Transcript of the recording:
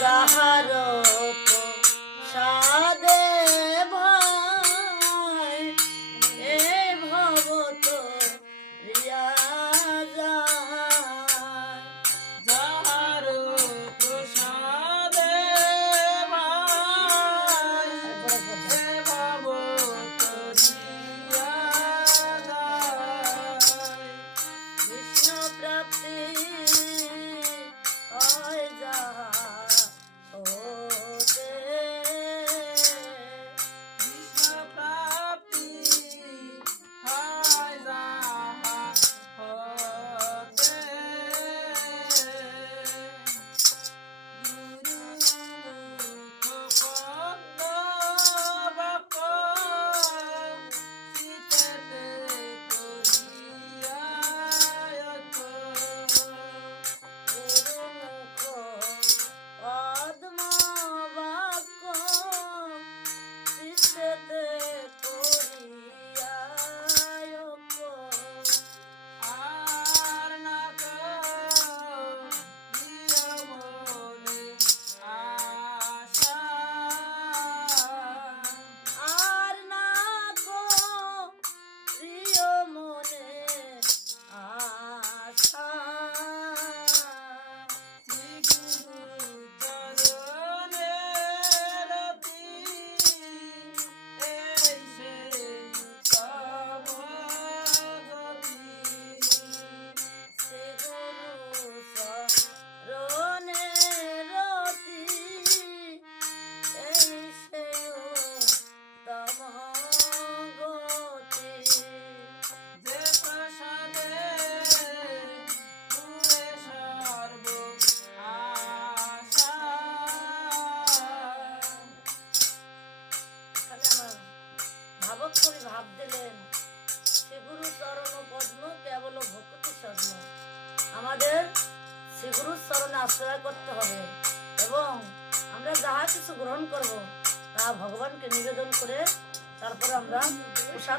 যাহার প্রসাদে ভাই এ ভব তরিয়া যায়। যাহার প্রসাদে ভাই এ ভব তরিয়া যায়। কৃষ্ণ প্রাপ্তি হয় যাহা হতে কৃষ্ণ প্রাপ্তি হয় যাহা হতে। গুরু পদ্ম বাক্য চিতেতে করিয়া গুরুমুখ পদ্ম বাক্য চিত্তেতে করিয়া আর নাক প্রিয় মনে আশা। আর না গো প্রিয় মনে আশা। শ্রী গুরু চরণে রতি এই সেই উত্তম গতি। শ্রী গুরু চরণে রতি এই সেই উত্তম গতি। যে প্রসাদে পুরে সর্ব আশা। এখানে আমার ভাবক কবি ভাব দিলেন শ্রীগুরু চরণ পদ্ম কেবল ভক্তি সদ্ম। আমাদের শ্রীগুরুর চরণে আশ্রয় করতে হবে এবং আমরা যাহা কিছু গ্রহণ করব তা ভগবানকে নিবেদন করে তারপরে আমরা প্রসাদ